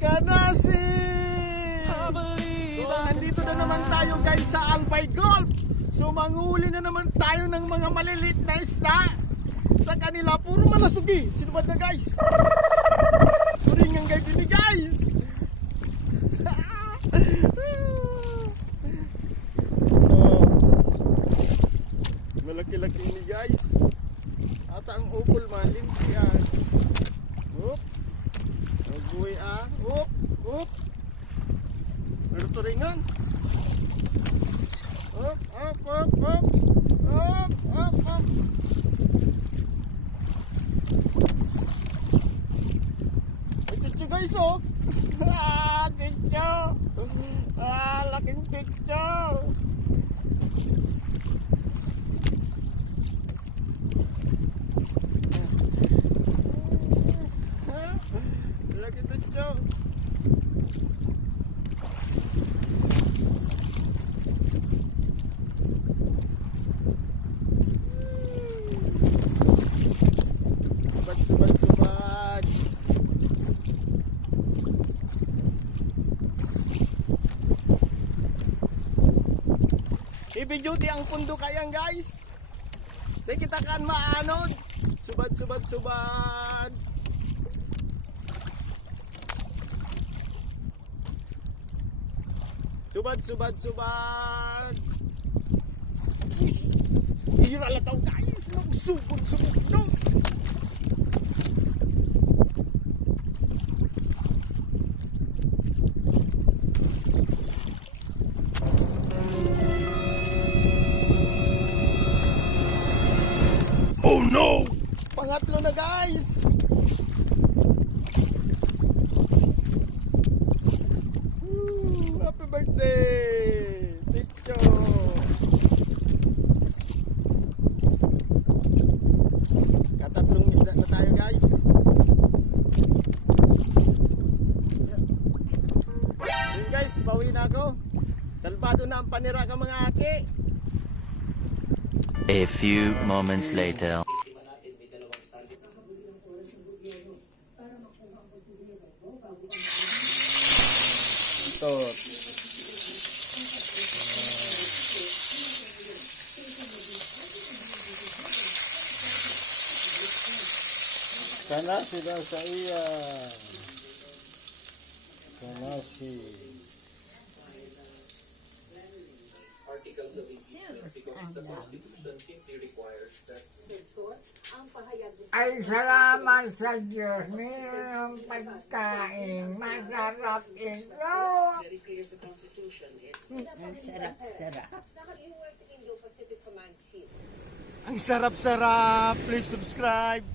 Kanasi! So, nandito na naman tayo guys sa Albay Golf. So, manghuli na naman tayo ng mga malilit na isda. Sa kanila, puro malasugi. Sinubad na guys. Turing ang guys ini guys. Malaki-laki ni guys. At ang upol malin yan. Oop. Nagbuhay Oop. Oop. Ano turingan? Oop. Oop. Oop. Oop. Oop. Oop. Oop. Ito guys oh. Tityo. Laking tityo. Lagi tityo. Subad. Heavy duty ang pundo kayang guys. Di kita kan maanod. Subad. Subad. Hira lang tao guys. Nagsugod no. Oh no! Pangatlo na guys! Happy birthday! Tito! Katatlong isda na tayo guys. Yun guys, bawi na ako. Salbado na ang panira ka mga ate. A few moments later. Ito. Kanasi daw sa iya. Kanasi. Ay salamat sa Diyos, mayroong pagkain, masarap ito. Ang sarap-sarap. Please subscribe.